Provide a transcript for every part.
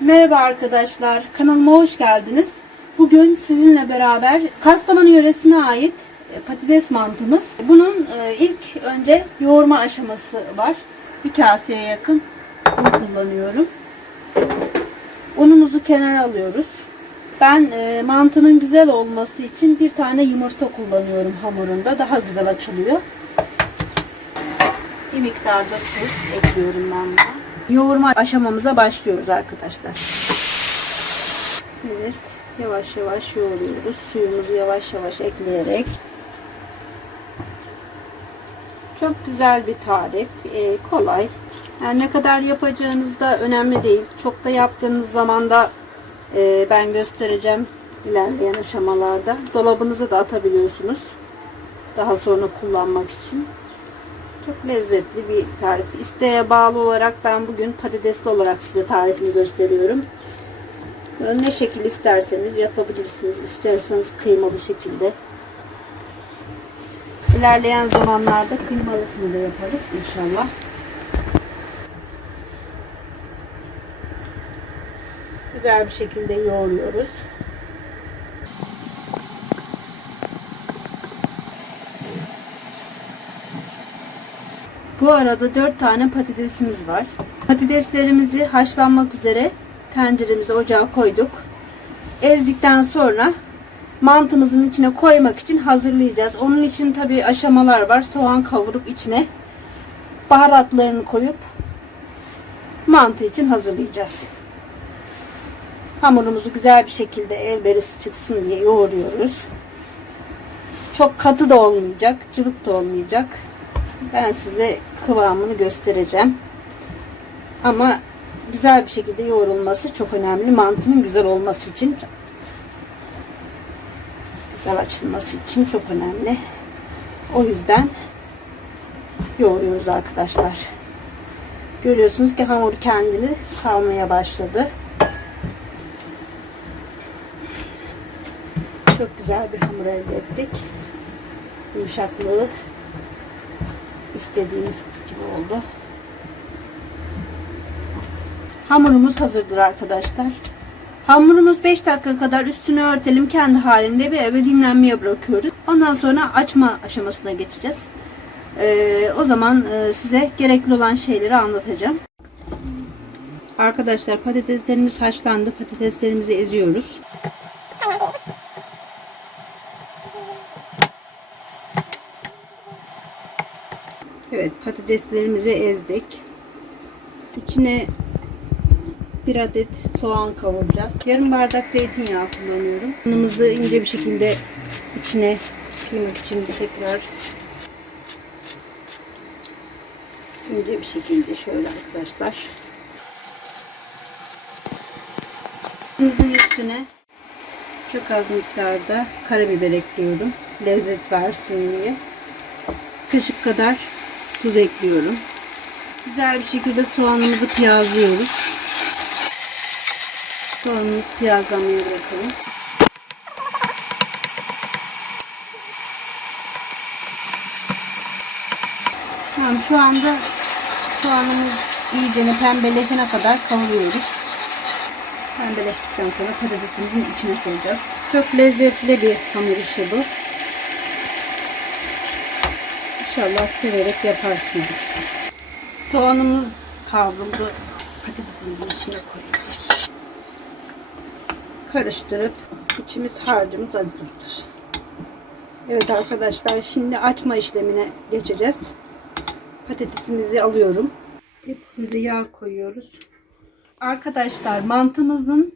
Merhaba arkadaşlar, kanalıma hoş geldiniz. Bugün sizinle beraber Kastamonu yöresine ait e, patates mantımız. Bunun e, ilk önce yoğurma aşaması var. Bir kaseye yakın un kullanıyorum. Unumuzu kenara alıyoruz. Ben e, mantının güzel olması için bir tane yumurta kullanıyorum hamurunda. Daha güzel açılıyor. Bir miktar da tuz ekliyorum ben buna. Yoğurma aşamamıza başlıyoruz arkadaşlar. Evet, yavaş yavaş yoğuruyoruz. Suyumuzu yavaş yavaş ekleyerek. Çok güzel bir tarif, ee, kolay. Yani ne kadar yapacağınız da önemli değil. Çok da yaptığınız zaman da e, ben göstereceğim ilerleyen aşamalarda. Dolabınıza da atabiliyorsunuz. Daha sonra kullanmak için. Çok lezzetli bir tarif. İsteğe bağlı olarak ben bugün patatesli olarak size tarifini gösteriyorum. Ne şekil isterseniz yapabilirsiniz. İsterseniz kıymalı şekilde. İlerleyen zamanlarda kıymalısını da yaparız inşallah. Güzel bir şekilde yoğuruyoruz. Bu arada 4 tane patatesimiz var. Patateslerimizi haşlanmak üzere tenceremize ocağa koyduk. Ezdikten sonra mantımızın içine koymak için hazırlayacağız. Onun için tabi aşamalar var. Soğan kavurup içine baharatlarını koyup mantı için hazırlayacağız. Hamurumuzu güzel bir şekilde elberisi çıksın diye yoğuruyoruz. Çok katı da olmayacak, cıvık da olmayacak. Ben size kıvamını göstereceğim. Ama güzel bir şekilde yoğrulması çok önemli. Mantının güzel olması için güzel açılması için çok önemli. O yüzden yoğuruyoruz arkadaşlar. Görüyorsunuz ki hamur kendini salmaya başladı. Çok güzel bir hamur elde ettik. Yumuşaklığı istediğimiz gibi oldu. Hamurumuz hazırdır arkadaşlar. Hamurumuz 5 dakika kadar üstünü örtelim kendi halinde ve eve dinlenmeye bırakıyoruz. Ondan sonra açma aşamasına geçeceğiz. Ee, o zaman e, size gerekli olan şeyleri anlatacağım. Arkadaşlar patateslerimiz haşlandı. Patateslerimizi eziyoruz. Evet patateslerimizi ezdik. İçine bir adet soğan kavuracağız. Yarım bardak zeytinyağı kullanıyorum. Soğanımızı ince bir şekilde içine kıymak için tekrar ince bir şekilde şöyle arkadaşlar. Tuzun üstüne çok az miktarda karabiber ekliyorum. Lezzet versin diye. Kaşık kadar tuz ekliyorum. Güzel bir şekilde soğanımızı piyazlıyoruz. Soğanımız piyazlanmaya bırakalım. Tamam şu anda soğanımız iyice pembeleşene kadar kavuruyoruz. Pembeleştikten sonra patatesimizin içine koyacağız. Çok lezzetli bir hamur işi bu. İnşallah severek yaparsınız. Soğanımız kavruldu. Patatesimizin içine koyuyoruz. Karıştırıp içimiz harcımız hazırdır. Evet arkadaşlar şimdi açma işlemine geçeceğiz. Patatesimizi alıyorum. Patatesimize yağ koyuyoruz. Arkadaşlar mantımızın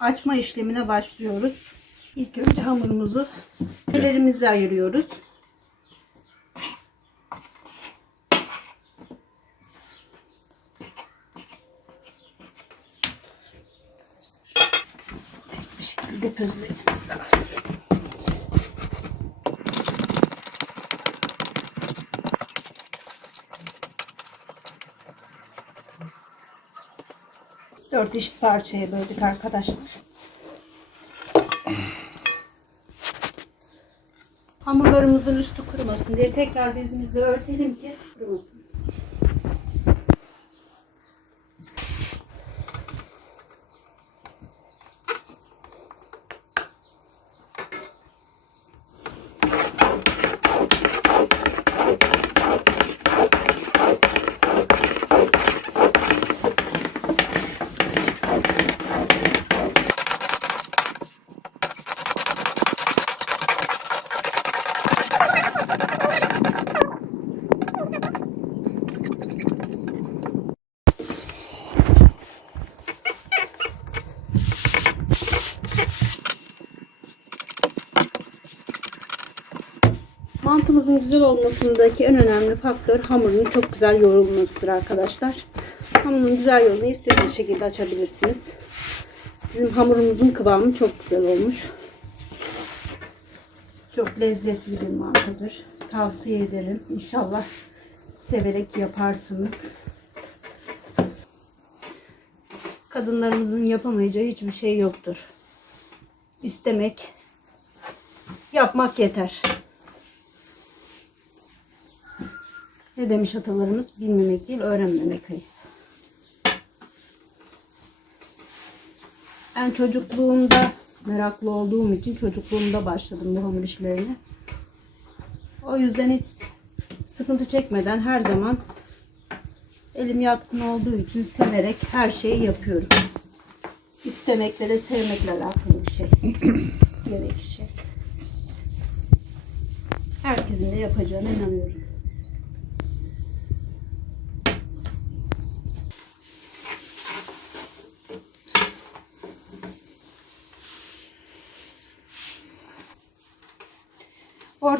açma işlemine başlıyoruz. İlk önce hamurumuzu ellerimizi ayırıyoruz. Közlememiz lazım. Dört eşit parçaya böldük arkadaşlar. Hamurlarımızın üstü kurumasın diye tekrar bezimizle örtelim ki kurumasın. Güzel olmasındaki en önemli faktör hamurun çok güzel yoğrulmasıdır arkadaşlar. Hamurun güzel yoğrulmayı istediğiniz şekilde açabilirsiniz. Bizim hamurumuzun kıvamı çok güzel olmuş. Çok lezzetli bir mantıdır. Tavsiye ederim. İnşallah severek yaparsınız. Kadınlarımızın yapamayacağı hiçbir şey yoktur. İstemek, yapmak yeter. Ne demiş atalarımız? Bilmemek değil, öğrenmemek ayıp. Ben çocukluğumda meraklı olduğum için çocukluğumda başladım bu hamur işlerine. O yüzden hiç sıkıntı çekmeden her zaman elim yatkın olduğu için severek her şeyi yapıyorum. İstemekle de sevmekle alakalı bir şey. Gerek şey. Herkesin de yapacağına inanıyorum.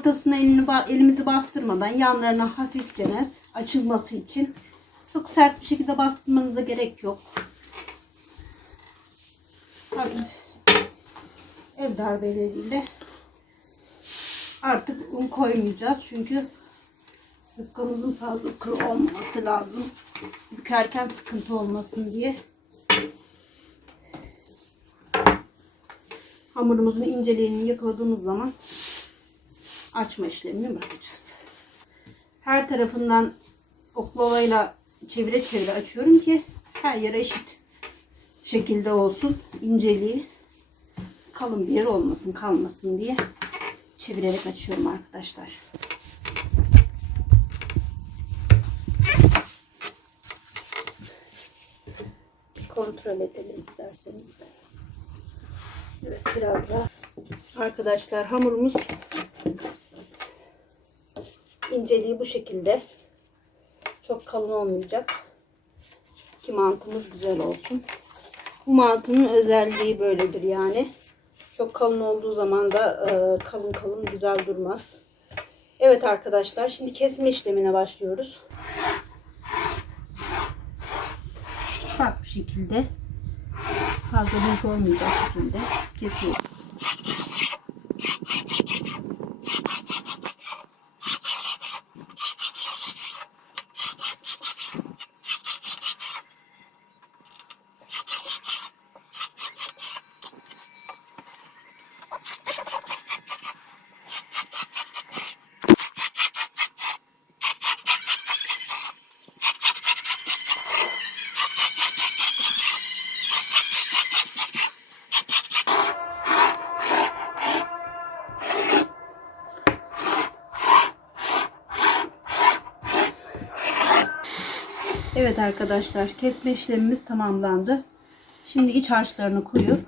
Ortasına elini, elimizi bastırmadan yanlarına hafifçe açılması için çok sert bir şekilde bastırmanıza gerek yok. Hafif ev darbeleriyle artık un koymayacağız çünkü yufkamızın fazla kuru olmaması lazım. Bükerken sıkıntı olmasın diye. Hamurumuzun inceliğini yakaladığımız zaman açma işlemini bırakacağız. Her tarafından oklavayla çevire çevire açıyorum ki her yere eşit şekilde olsun. inceliği kalın bir yer olmasın, kalmasın diye çevirerek açıyorum arkadaşlar. Kontrol edelim isterseniz. Evet biraz daha. Arkadaşlar hamurumuz inceliği bu şekilde. Çok kalın olmayacak. Ki mantımız güzel olsun. Bu mantının özelliği böyledir yani. Çok kalın olduğu zaman da e, kalın kalın güzel durmaz. Evet arkadaşlar şimdi kesme işlemine başlıyoruz. Farklı bir şekilde fazla büyük olmayacak şekilde kesiyoruz. Evet arkadaşlar kesme işlemimiz tamamlandı. Şimdi iç harçlarını koyup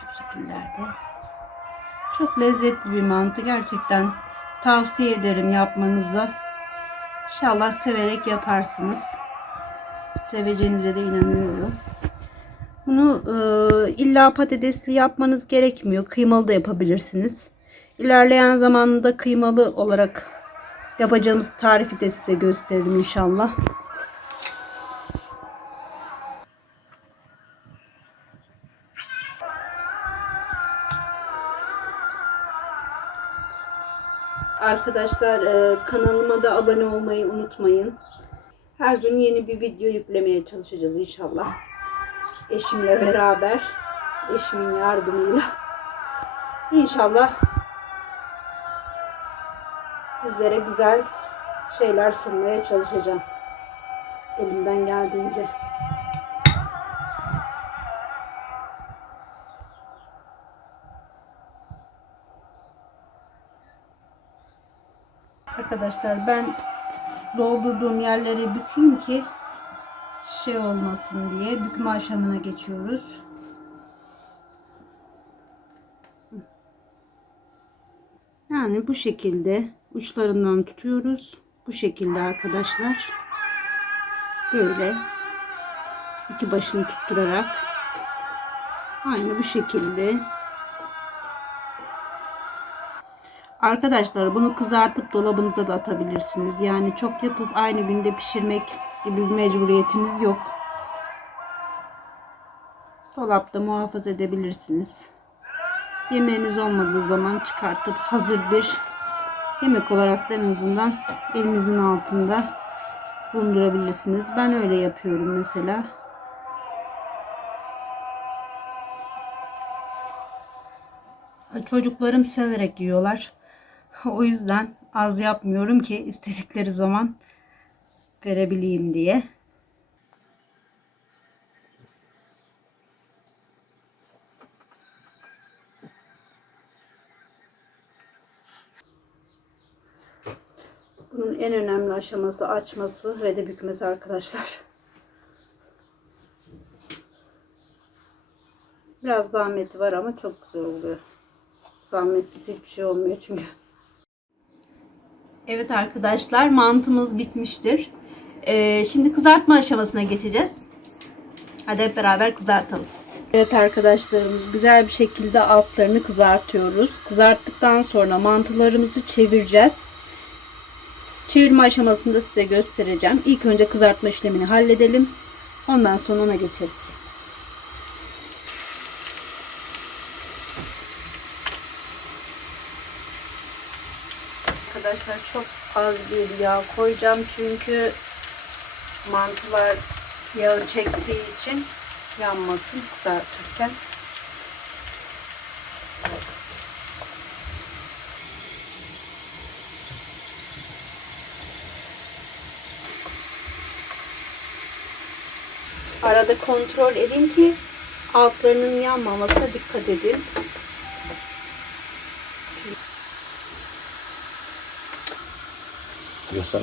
şu şekillerde çok lezzetli bir mantı gerçekten tavsiye ederim yapmanızı. İnşallah severek yaparsınız. Seveceğinize de inanıyorum. Bunu e, illa patatesli yapmanız gerekmiyor. Kıymalı da yapabilirsiniz. İlerleyen zamanda kıymalı olarak yapacağımız tarifi de size gösteririm inşallah. Arkadaşlar e, kanalıma da abone olmayı unutmayın. Her gün yeni bir video yüklemeye çalışacağız inşallah eşimle beraber eşimin yardımıyla inşallah sizlere güzel şeyler sunmaya çalışacağım elimden geldiğince arkadaşlar ben doldurduğum yerleri bükeyim ki şey olmasın diye bükme aşamına geçiyoruz. Yani bu şekilde uçlarından tutuyoruz. Bu şekilde arkadaşlar. Böyle iki başını tutturarak Aynı bu şekilde. Arkadaşlar bunu kızartıp dolabınıza da atabilirsiniz. Yani çok yapıp aynı günde pişirmek gibi bir mecburiyetiniz yok. Dolapta muhafaza edebilirsiniz. Yemeğiniz olmadığı zaman çıkartıp hazır bir yemek olarak da en azından elinizin altında bulundurabilirsiniz. Ben öyle yapıyorum mesela. Çocuklarım severek yiyorlar. O yüzden az yapmıyorum ki istedikleri zaman verebileyim diye. Bunun en önemli aşaması açması ve de bükmesi arkadaşlar. Biraz zahmeti var ama çok güzel oluyor. Zahmetsiz hiçbir şey olmuyor çünkü. Evet arkadaşlar mantımız bitmiştir. Ee, şimdi kızartma aşamasına geçeceğiz. Hadi hep beraber kızartalım. Evet arkadaşlarımız güzel bir şekilde altlarını kızartıyoruz. Kızarttıktan sonra mantılarımızı çevireceğiz. Çevirme aşamasında size göstereceğim. İlk önce kızartma işlemini halledelim. Ondan sonra ona geçeriz. Arkadaşlar çok az bir yağ koyacağım çünkü mantılar yağı çektiği için yanmasın kızartırken. Arada kontrol edin ki altlarının yanmamasına dikkat edin. Göster.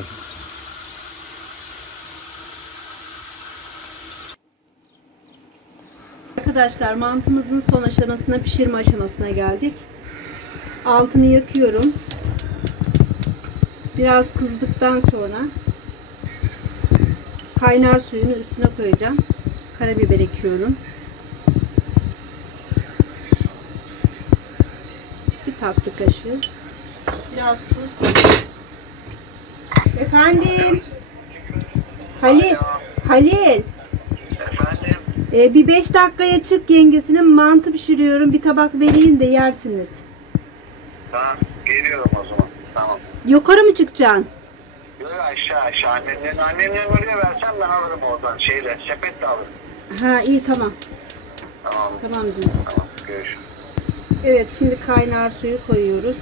Arkadaşlar mantımızın son aşamasına pişirme aşamasına geldik. Altını yakıyorum. Biraz kızdıktan sonra kaynar suyunu üstüne koyacağım. Karabiber ekiyorum. Bir tatlı kaşığı. Biraz tuz. Efendim. Halil. Halil. Efendim? Ee, bir 5 dakikaya çık yengesinin mantı pişiriyorum. Bir tabak vereyim de yersiniz. Tamam. Geliyorum o zaman. Tamam. Yukarı mı çıkacaksın? Aşağı aşağı. Annemlerin, annemlerin oraya versen ben alırım oradan. Şeyle, sepetle alırım. Ha iyi tamam. Tamam. Tamam canım. Tamam. Görüşürüz. Evet şimdi kaynar suyu koyuyoruz.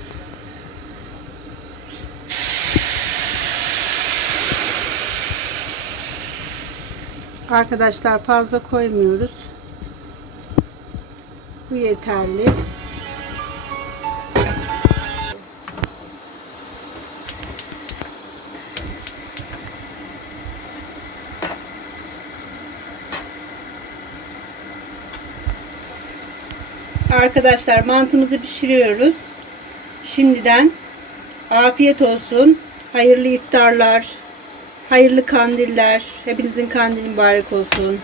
Arkadaşlar fazla koymuyoruz. Bu yeterli. Arkadaşlar mantımızı pişiriyoruz. Şimdiden afiyet olsun. Hayırlı iftarlar. Hayırlı kandiller. Hepinizin kandili mübarek olsun.